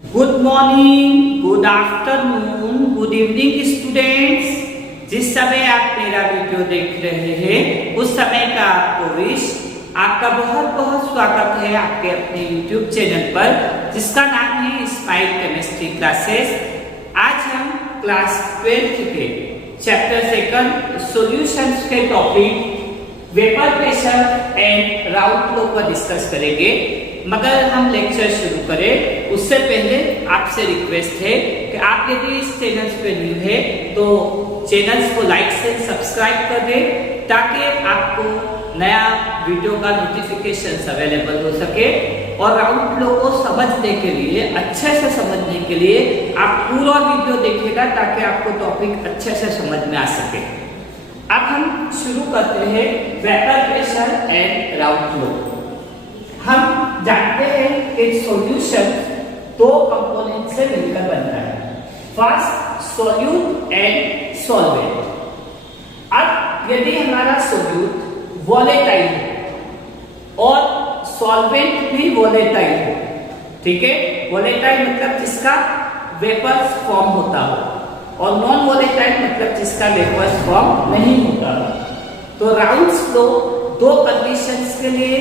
Good morning, good afternoon, good evening students. जिस समय आप मेरा वीडियो देख रहे हैं उस समय का आपको विश। आपका बहुत बहुत स्वागत है आपके अपने YouTube चैनल पर जिसका नाम है स्माइल केमिस्ट्री क्लासेस। आज हम क्लास 12 के चैप्टर 2 सॉल्यूशंस के topic vapour pressure and राउथ law पर डिस्कस करेंगे। मगर हम लेक्चर शुरू करें उससे पहले आपसे रिक्वेस्ट है कि आप यदि इस चैनल पे न्यू है तो चैनल्स को लाइक से सब्सक्राइब कर दें ताकि आपको नया वीडियो का नोटिफिकेशन अवेलेबल हो सके। और राउथ लॉ को समझने के लिए, अच्छे से समझने के लिए आप पूरा वीडियो देखिएगा ताकि आपको टॉपिक अच्छे से समझ में आ सके। अब हम शुरू करते हैं वेपर प्रेशर एंड राउथ लॉ। हम जानते हैं कि सॉल्यूशन दो कंपोनेंट से मिलकर बनता है, फर्स्ट सॉल्यूट एंड सॉल्वेंट। अब यदि हमारा सॉल्यूट वोलेटाइल है और सॉल्वेंट भी वोलेटाइल है, ठीक है, वोलेटाइल मतलब जिसका वेपर्स फॉर्म होता हो और नॉन वोलेटाइल मतलब जिसका वेपर्स फॉर्म नहीं होता हो, तो राउथ्स लॉ दो कंडीशंस के लिए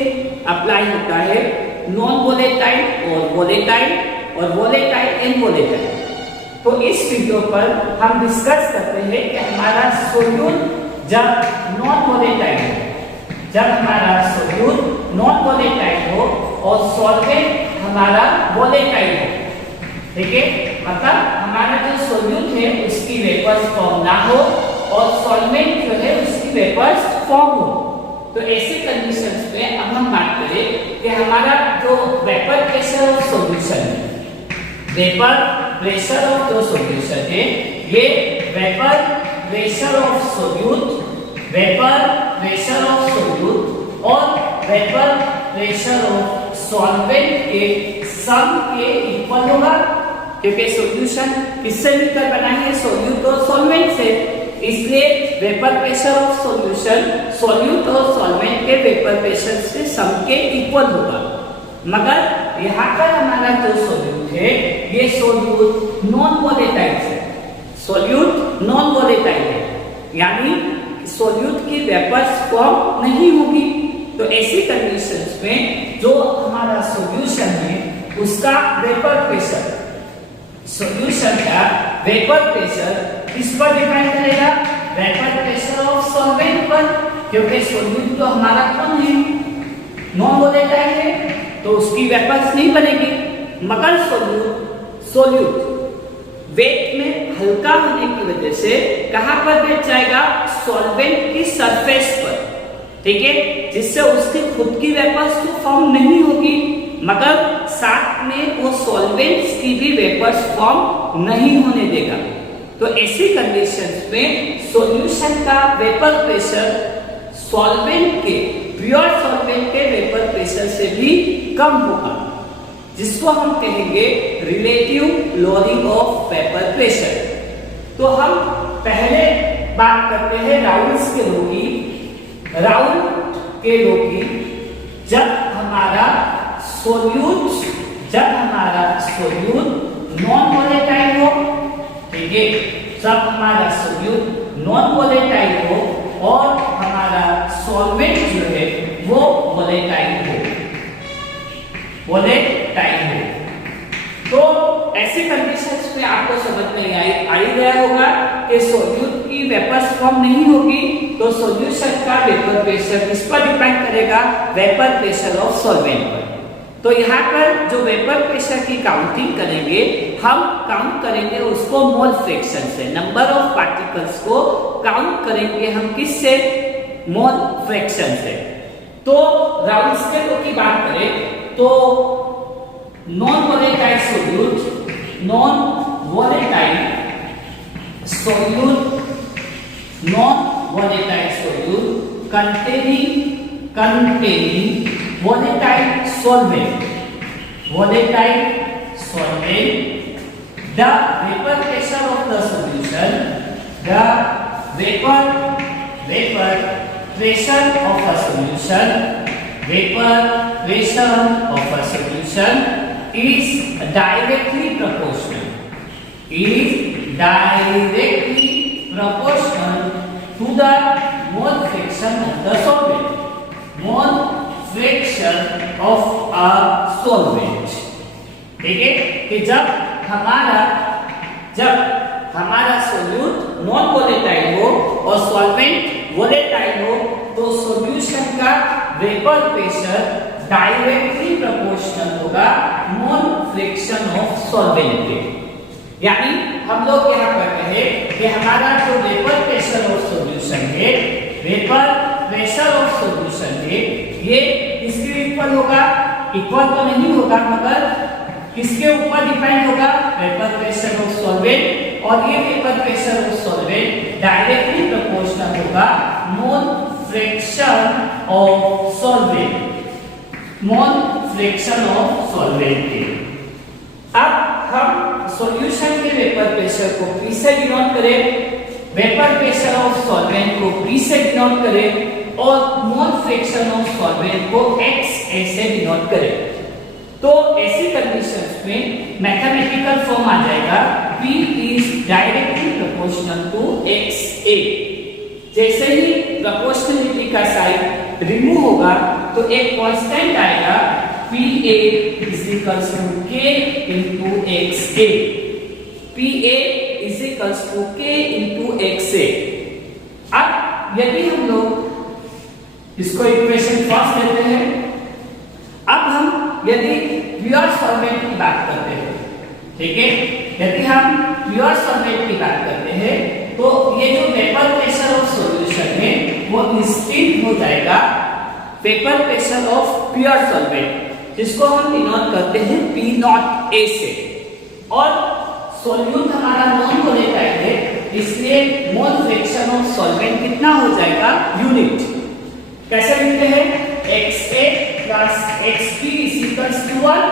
अप्लाई होता है, नॉन वोलेटाइल और वोलेटाइल एंड वोलेटाइल। तो इस वीडियो पर हम डिस्कस करते हैं कि हमारा सॉल्यूट जब नॉन वोलेटाइल हो, जब हमारा सॉल्यूट नॉन वोलेटाइल हो और सॉल्वेंट हमारा वोलेटाइल हो, ठीक है, मतलब हमारा जो सॉल्यूट है उसकी वेपर्स फॉर्म ना हो और सॉल्वेंट जो है उसकी वेपर्स फॉर्म हो। तो ऐसे कंडीशंस में अब हम बात करें कि हमारा जो वेपर प्रेशर ऑफ सॉल्यूशन है, वेपर प्रेशर ऑफ जो सॉल्यूशन है, ये vapour pressure of solute, vapour pressure of solute और वेपर प्रेशर ऑफ सॉल्वेंट के सम के इक्वल होगा, क्योंकि सॉल्यूशन किससे मिलकर बना है, सॉल्यूट और सॉल्वेंट से। इसलिए vapour pressure of solution solute और सॉल्वेंट के वेपर प्रेशर से सम के इक्वल होगा। मगर यहाँ पर हमारा जो सॉल्यूट है ये सॉल्यूट नॉन वोलेटाइल है, सॉल्यूट नॉन वोलेटाइल है, यानी सॉल्यूट की वेपर्स फॉर्म नहीं होगी। तो ऐसी कंडीशंस में जो हमारा सॉल्यूशन है उसका वेपर प्रेशर, सॉल्यूशन का वेपर प्रेशर किस पर डिपेंड करेगा, वेपर प्रेशर ऑफ सॉल्वेंट पर, क्योंकि सॉल्यूट तो हमारा कौन है, नॉन वोलेटाइल है, तो उसकी वेपर्स नहीं बनेगी। मगर सॉल्यूट वेट में हल्का होने की वजह से कहां पर बैठ जाएगा, सॉल्वेंट की सरफेस पर, ठीक है, जिससे उसकी खुद की वेपर्स तो फॉर्म नहीं होगी मगर साथ में वो सॉल्वेंट्स की भी वेपर्स फॉर्म नहीं होने देगा। तो ऐसी कंडीशंस में सॉल्यूशन का वेपर प्रेशर सॉल्वेंट के, प्योर सॉल्वेंट के वेपर प्रेशर से भी कम होगा, जिसको हम कहेंगे relative lowering of vapour pressure. तो हम पहले बात करते हैं राउथ्स के लॉ की। राउथ के लॉ की, जब हमारा सॉल्यूट नॉन वोलेटाइल हो, ठीक है, जब हमारा सॉल्यूट नॉन वोलेटाइल हो और हमारा सॉल्वेंट जो है वो वोलेटाइल हो, तो ऐसी कंडीशंस में आपको समझ में आ ही गया होगा कि सॉल्यूट की वेपर्स फॉर्म नहीं होगी तो सॉल्यूशन का वेपर प्रेशर किस पर डिपेंड करेगा, वेपर प्रेशर ऑफ सॉल्वेंट पर। तो यहाँ पर जो वेपर प्रेशर की काउंटिंग करेंगे, हम काउंट करेंगे उसको मोल फ्रैक्शन से, नंबर ऑफ पार्टिकल्स को काउंट करेंगे हम किससे, मोल फ्रैक्शन से। तो राउथ्स के लॉ की बात करें तो non volatile solute containing volatile solvent, the vapor pressure of the solution, the vapor pressure of a solution is directly proportional, is directly proportional to the mole fraction of the solvent, mole fraction of a solvent। ठीक है कि जब हमारा solute non volatile हो और solvent volatile हो तो solution का वेपर प्रेशर डायरेक्टली प्रोपोर्शनल होगा मोल फ्रैक्शन ऑफ सॉल्वेंट के। यानी हम लोग यहाँ पर कहे कि हमारा जो वेपर प्रेशर ऑफ सॉल्यूशन है, वेपर प्रेशर ऑफ सॉल्यूशन है, ये किसके इक्वल होगा? इक्वल तो नहीं होगा मगर किसके ऊपर डिपेंड होगा? Vapour pressure of solvent. और ये vapour pressure of solvent directly proportional होगा mole fraction of solvent, mole fraction of solvent के। अब हम सॉल्यूशन के वेपर प्रेशर को P से डिनोट करें, वेपर प्रेशर ऑफ सॉल्वेंट को P से डिनोट करें और मोल फ्रैक्शन ऑफ सॉल्वेंट को X से डिनोट करें। तो ऐसी कंडीशंस में मैथमेटिकल फॉर्म आ जाएगा P is directly proportional to XA। जैसे ही प्रोपोर्शनलिटी का साइन रिमूव होगा तो एक कांस्टेंट आएगा PA is equals to K into XA, PA is equals to K into XA। अब यदि हम लोग इसको इक्वेशन फर्स्ट लेते हैं, अब हम यदि प्योर सॉल्वेंट की बात करते हैं, ठीक है, यदि हम प्योर सॉल्वेंट की बात करते हैं तो ये जो वेपर प्रेशर ऑफ सॉल्यूशन है वो इंस्टेंट हो जाएगा vapour pressure of pure solvent, जिसको हम डिनोट करते हैं P नॉट A से। और सॉल्यूट हमारा नॉन वोलेटाइल है, इसलिए मोल फ्रैक्शन ऑफ सॉल्वेंट कितना हो जाएगा? यूनिट। कैसे लिखते हैं? XA plus XP is equals to 1।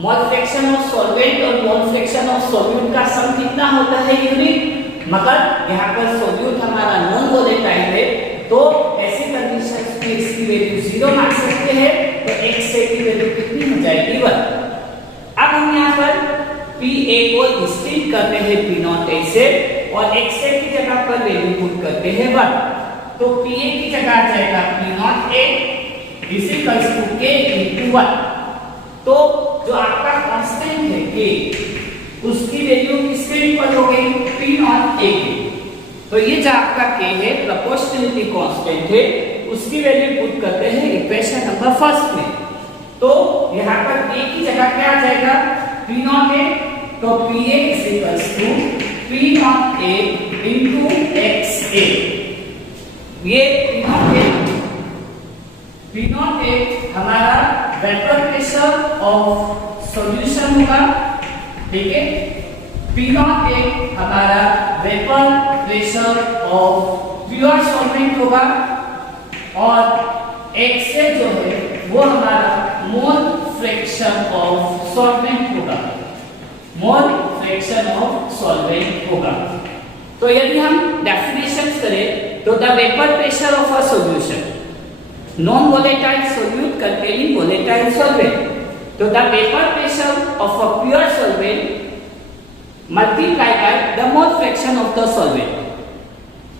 Mole fraction of solvent और मोल फ्रैक्शन ऑफ सॉल्यूट का सम कितना होता है? यूनिट। मगर यहाँ पर सॉल्यूट हमारा नॉन वोलेटाइल है तो ऐसी कंडीशंस में इसकी वैल्यू 0 मान सकते हैं, तो XA की वैल्यू कितनी हो जाएगी? 1। अब हम यहाँ पर PA को डिस्टिंक्ट करते हैं P नॉट A से और XA की जगह पर वैल्यू पुट करते हैं 1। तो PA की जगह आ जाएगा P not A is equals to K into 1। तो जो आपका कांस्टेंट है K, उसकी वैल्यू किसके इक्वल हो गई? P नॉट A की। तो ये जो आपका K है प्रोपोर्शनलिटी कांस्टेंट है, उसकी वैल्यू पुट करते हैं इक्वेशन नंबर फर्स्ट में। तो यहाँ पर A की जगह क्या आ जाएगा? P not A। तो PA is equals to P not A into XA। ये P नॉट A हमारा वेपर प्रेशर ऑफ सॉल्यूशन होगा, ठीक है। P नॉट A हमारा vapour pressure of pure solvent होगा और XA जो है वो हमारा मोल फ्रैक्शन ऑफ सॉल्वेंट होगा, मोल फ्रैक्शन ऑफ सॉल्वेंट होगा। तो यदि हम डेफिनेशंस करें तो the vapour pressure of a solution, non volatile solute containing volatile solvent, तो the vapour pressure of a pure solvent multiplied by the mole fraction of the solvent।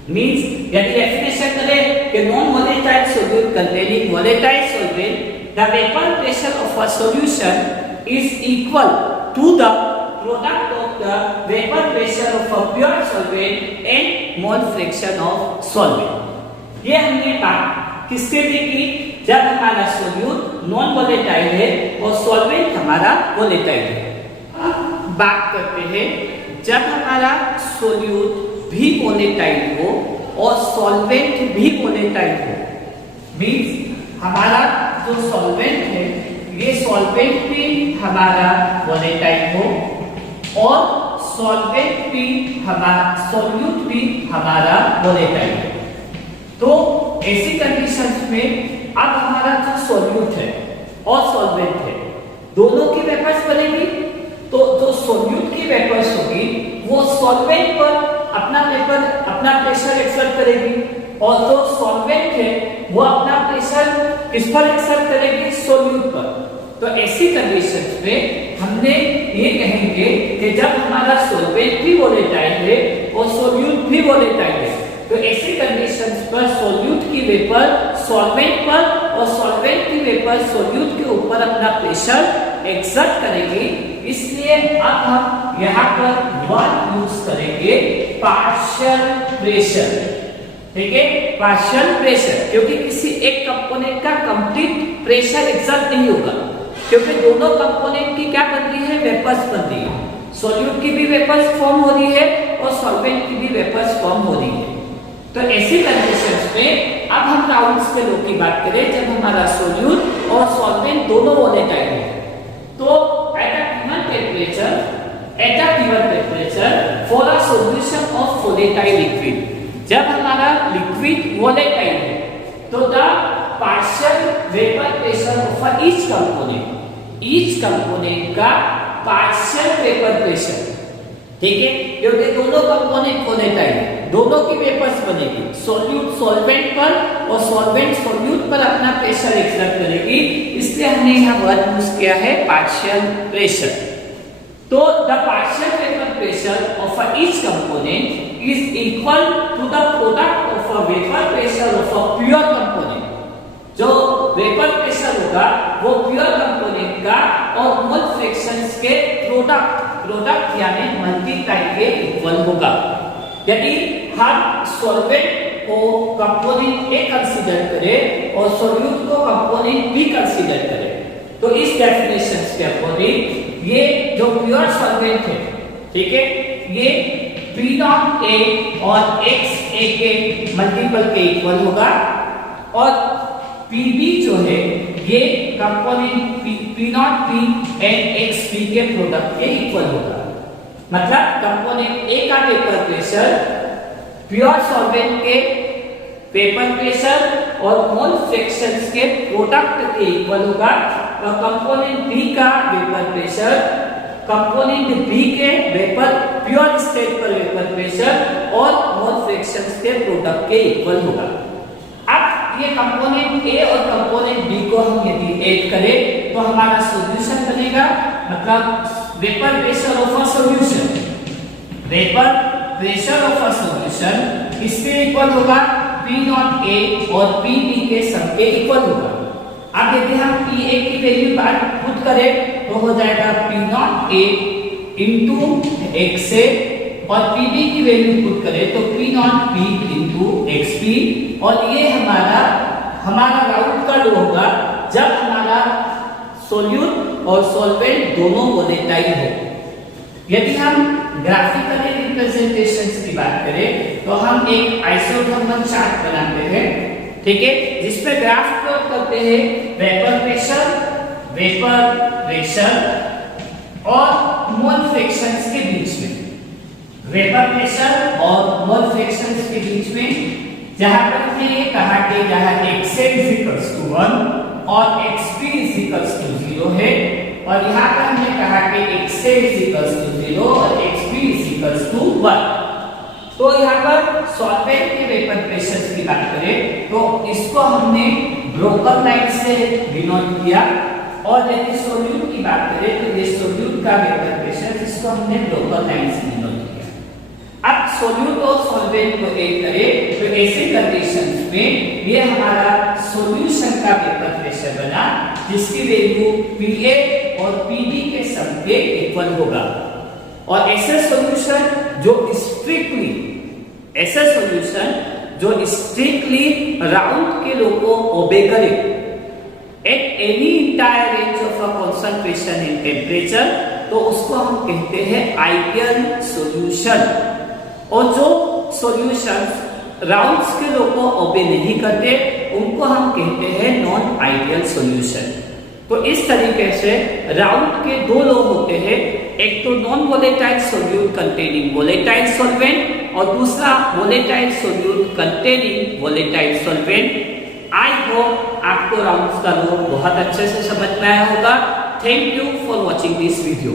Means यदि definition करें कि non volatile solute containing volatile solvent, the vapor pressure of a solution is equal to the product of the vapor pressure of a pure solvent and mole fraction of solvent। ये हमने बात किसके लिए की? जब हमारा सोल्यूट नॉन वोलेटाइल है और सॉल्वेंट हमारा वोलेटाइल है। बात करते हैं जब हमारा सोल्यूट भी वोलेटाइल हो और सॉल्वेंट भी वोलेटाइल हो, मींस हमारा जो सॉल्वेंट है ये सॉल्वेंट भी हमारा वोलेटाइल हो और सॉल्वेंट भी हमारा सोल्यूट भी हमारा वोलेटाइल हो। तो ऐसी कंडीशंस में अब हमारा जो सोल्यूट है और सॉल्वेंट है दोनों की वेपर्स बनेगी, तो जो सोल्यूट की वेपर्स होगी वो सॉल्वेंट पर अपना प्रेशर एक्सर्ट करेगी और जो सॉल्वेंट है वो अपना प्रेशर किस पर एक्सर्ट करेगी? सोल्यूट पर। तो ऐसी कंडीशंस में हमने ये कहेंगे कि जब हमारा सॉल्वेंट भी वोलेटाइल है और सोल्यूट भी वोलेटाइल है, तो ऐसी कंडीशंस पर सोल्यूट की वेपर सॉल्वेंट पर और सॉल्वेंट की वेपर सोल्यूट के ऊपर अपना प्रेशर एक्सर्ट करेगी। इसलिए अब हम यहाँ पर वर्ड यूज करेंगे पार्शियल प्रेशर। ठीक है, पार्शियल प्रेशर, क्योंकि किसी एक कंपोनेंट का कंप्लीट प्रेशर एक्सर्ट नहीं होगा, क्योंकि दोनों कंपोनेंट की क्या बन रही है, वेपर्स बन रही है। सॉल्यूट की भी वेपर्स फॉर्म हो रही है और सॉल्वेंट की भी वेपर्स फॉर्म हो रही है। तो ऐसी कंडीशंस में अब हम राउंड्स के लॉ की बात करें, जब हमारा सॉल्यूट और सॉल्वेंट दोनों वोलेटाइल है, तो at a given temperature for a solution of volatile liquid, जब हमारा लिक्विड वोलेटाइल है, तो the partial vapour pressure of each component का पार्शियल वेपर प्रेशर, ठीक है, क्योंकि दोनों कंपोनेंट वोलेटाइल है, दोनों की वेपर्स बनेगी, सॉल्यूट सॉल्वेंट पर और सॉल्वेंट सॉल्यूट पर अपना प्रेशर एक्सर्ट करेगी, इसलिए हमने यहाँ वर्ड यूज किया है पार्शियल प्रेशर। तो the partial vapour pressure of each component is equal to the product of a vapour pressure of a pure component. जो वेपर प्रेशर होगा वो प्योर कंपोनेंट का और मोल फ्रैक्शंस के प्रोडक्ट यानी मल्टीप्लाई के इक्वल होगा। यदि हम सॉल्वेंट को कंपोनेंट ए कंसीडर करें और सॉल्यूट को कंपोनेंट बी कंसीडर करें, तो इस डेफिनेशंस के अकॉर्डिंग ये जो प्योर सॉल्वेंट है, ठीक है, ये P नॉट A और XA के मल्टीपल के इक्वल होगा और PB जो है ये component P not P and XB के प्रोडक्ट के इक्वल होगा। मतलब कंपोनेंट A का वेपर प्रेशर प्योर सॉल्वेंट के वेपर प्रेशर और मोल फ्रैक्शंस के प्रोडक्ट के इक्वल होगा और कंपोनेंट B का वेपर प्रेशर कंपोनेंट B के वेपर प्योर स्टेट पर वेपर प्रेशर और मोल फ्रैक्शंस के प्रोडक्ट के इक्वल होगा। अब ये कंपोनेंट A और कंपोनेंट B को हम यदि ऐड करें तो हमारा सॉल्यूशन बनेगा, मतलब vapour pressure of a solution, vapour pressure of a solution इसके इक्वल होगा P नॉट A और PB के सम के इक्वल होगा। अब यदि हम PA की वैल्यू पुट करें तो हो जाएगा P not A into XA और PB की वैल्यू पुट करें तो P not P into XB, और ये हमारा राउंड का लॉ होगा जब हमारा सॉल्यूट और सॉल्वेंट दोनों वोलेटाइल हो। यदि हम ग्राफिकली रिप्रेजेंटेशंस की बात करें तो हम एक आइसोथर्मल चार्ट बनाते हैं, ठीक है, जिसपे ग्राफ प्लॉट करते हैं वेपर प्रेशर और मोल फ्रैक्शंस के बीच में, वेपर प्रेशर और मोल फ्रैक्शंस के बीच में, जहां पर हमने ये कहा कि जहां XA = 1 और XB = 0 है, और यहाँ पर हमने कहा कि XA = 0 और XB = 1। तो यहाँ पर सॉल्वेंट के वेपर प्रेशर की बात करें तो इसको हमने ब्रोकन लाइन से डिनोट किया, और यदि सॉल्यूट की बात करें तो ये सॉल्यूट का वेपर प्रेशर जिसको हमने ब्रोकन लाइन से डिनोट किया। अब सॉल्यूट और सॉल्वेंट को ऐड करें तो ऐसे कंडीशंस में ये हमारा सॉल्यूशन का वेपर प्रेशर बना, जिसकी वैल्यू PA और PB के सम के इक्वल होगा। और ऐसे सॉल्यूशन जो स्ट्रिक्टली राउंड के लॉ को ओबे करे at any entire range of a concentration in temperature, तो उसको हम कहते हैं आइडियल सॉल्यूशन। और जो सॉल्यूशंस राउंड्स के लॉ को ओबे नहीं करते उनको हम कहते हैं नॉन आइडियल सॉल्यूशन। तो इस तरीके से राउंड के दो लॉ होते हैं, एक तो non volatile solute containing volatile solvent और दूसरा volatile solute containing volatile solvent. I hope आपको राउंड्स का लॉ बहुत अच्छे से समझ में आया होगा। Thank you for watching this video.